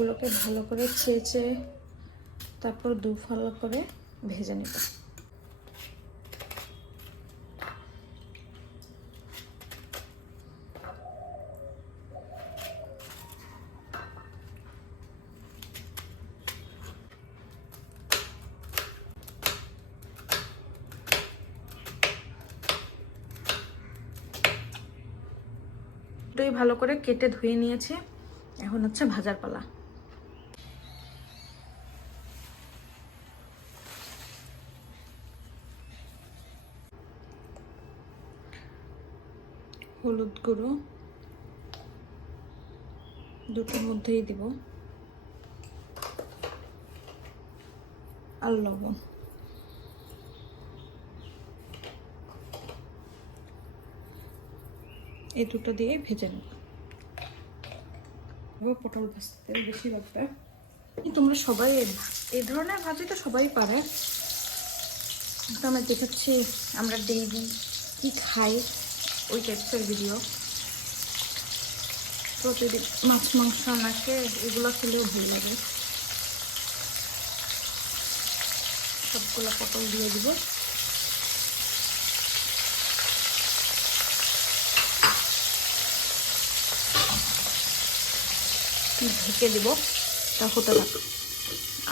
এগুলোকে ভালো করে ছেঁচে তারপর দুফালা করে ভেজে নেব। দুটোই ভালো করে কেটে ধুয়ে নিয়েছি, এখন হচ্ছে ভাজার পালা। হলুদ গুঁড়ো দুটোর মধ্যেই দিব, আর লবণ। এই দুটো দিয়ে ভেজে নেব। পটল ভাজতে বেশি লাগবে। তোমরা সবাই এই ধরনের ভাজি তো সবাই পারে, তো আমরা দেখাচ্ছি আমরা ডেইলি কি খাই ওই টাইপসের ভিডিও। প্রতিদিন মাছ মাংস না খেয়ে এগুলো খেলেও ভালো লাগে। সবগুলো পটল দিয়ে দিব। ঢেকে দিব, তা হতে থাক,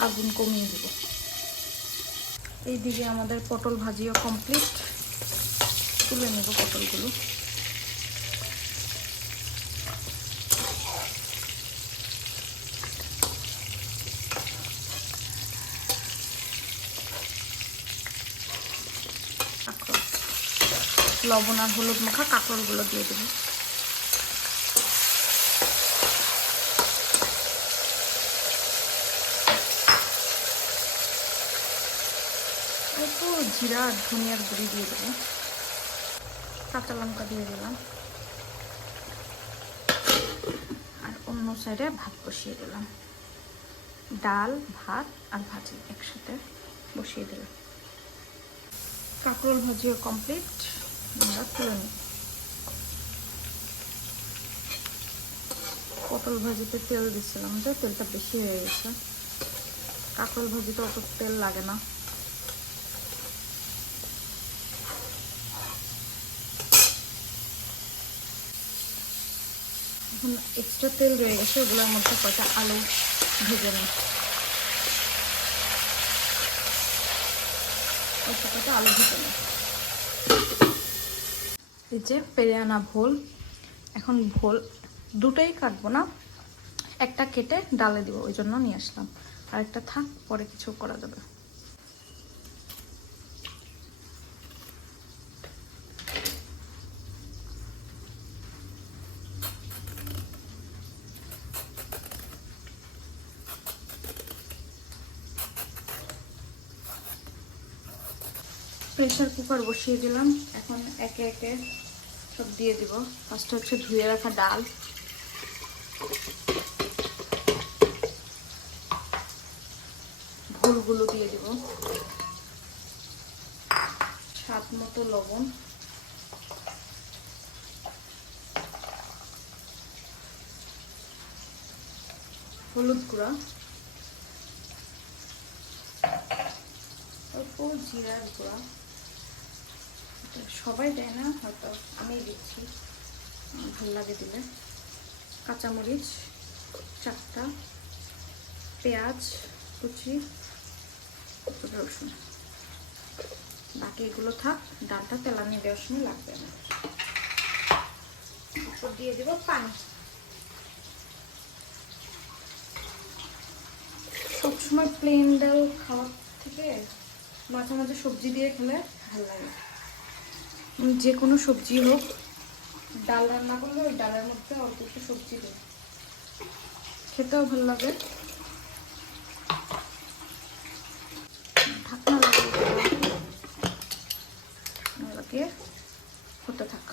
আগুন কমিয়ে দিব। এইদিকে আমাদের পটল ভাজিও কমপ্লিট, তুলে নেব পটলগুলো। লবণ আর হলুদ মাখা কাঁকরোলগুলো দিয়ে দেবো। অল্প জিরা আর ধনিয়ার গুঁড়ি দিয়ে দেবো, কাঁচা লঙ্কা দিয়ে দিলাম, আর অন্য সাইডে ভাত বসিয়ে দিলাম। ডাল, ভাত আর ভাজি একসাথে বসিয়ে দিলাম। কাঁকরোল ভাজিও কমপ্লিট, আমরা তুলে নিই। পটল ভাজিতে তেল দিচ্ছিলাম, যে তেলটা বেশি হয়ে গেছে। কাঁকরোল ভাজিতে অত তেল লাগে না। এখন এক্সট্রা তেল রয়ে গেছে, ওগুলোর মধ্যে কয়টা আলু ভেজে নিই। কয়টা আলু ভেজে নিই। এই যে পেরে আনা ভোল, এখন ভোল দুটোই কাটবো না, একটা কেটে ডালে দিব, ওই জন্য নিয়ে আসলাম। আর একটা থাক, পরে কিছু করা যাবে। প্রেসার কুকার বসিয়ে দিলাম, এখন একে একে সব দিয়ে দিব। ফার্স্টে হচ্ছে ধুয়ে রাখা ডাল, ভুলগুলো দিয়ে দিব, স্বাদ মতো লবণ, হলুদ গুঁড়া, অল্প জিরার গুঁড়া। সবাই দেয় না, হয়তো আমি দিচ্ছি, ভালো লাগে দিলে। কাঁচামরিচ 4টা, পেঁয়াজ কুচি, রসুন। বাকি এগুলো থাক, ডালটা তেলানি দেওয়ার সময় লাগবে না। উপর দিয়ে দিব পানি। সবসময় প্লেন ডাল খাওয়ার থেকে মাঝে মাঝে সবজি দিয়ে খেলে ভালো লাগে। যে কোনো সবজি হোক, ডাল রান্না করলে ওই ডালের মধ্যে অল্প একটু সবজি দিই, খেতেও ভালো লাগে। ঢাকনা লাগিয়ে হতে থাক।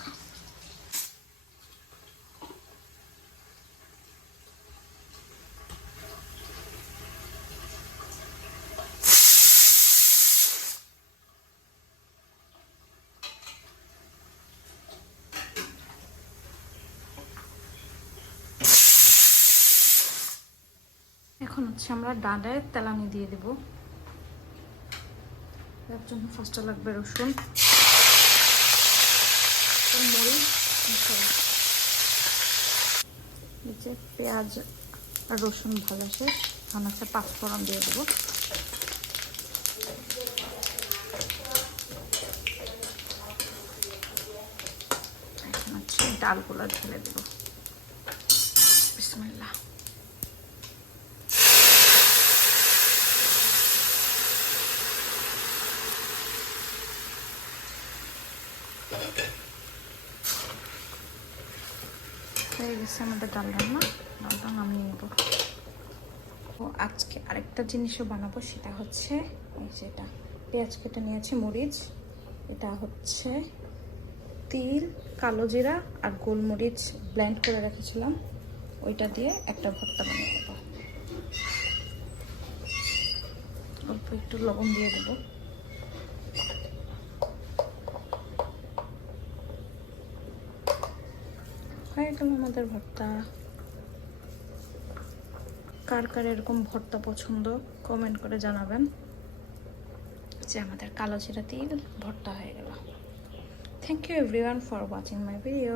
এখন হচ্ছে আমরা ডালে তেলানি দিয়ে দেব। এর জন্য ফার্স্টে লাগবে রসুন, মরিচ, নিচে পেঁয়াজ আর রসুন ভাজা শেষ। এখন হচ্ছে পাঁচফোড়ন দিয়ে দেবো। এখন হচ্ছে ডালগুলো ঢেলে দেবো। বিসমিল্লাহ। হয়ে গেছে আমাদের ডাল রান্না। ডালটা নামিয়ে নেব। ও আজকে আরেকটা জিনিসও বানাবো, সেটা হচ্ছে এই যেটা পেঁয়াজ কেটে নিয়েছি, মরিচ, এটা হচ্ছে তিল, কালো জিরা আর গোলমরিচ ব্লেন্ড করে রেখেছিলাম, ওইটা দিয়ে একটা ভর্তা বানিয়ে দেবো। অল্প একটু লবণ দিয়ে দেবো। হয়ে গেল আমাদের ভর্তা। কার কার এরকম ভর্তা পছন্দ কমেন্ট করে জানাবেন। যে আমাদের কালো জিরা তিল ভর্তা হয়ে গেল। Thank you everyone for watching my video.